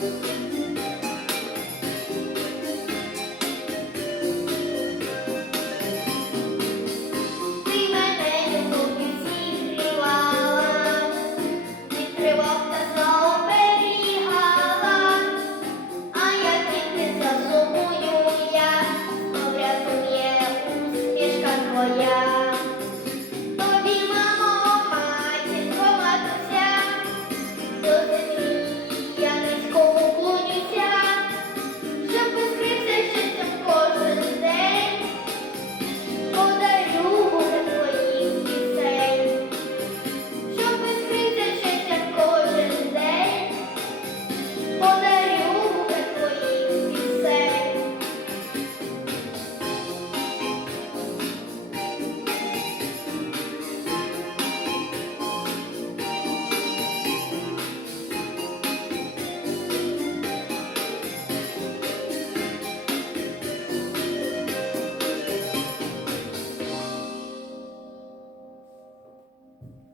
Thank you.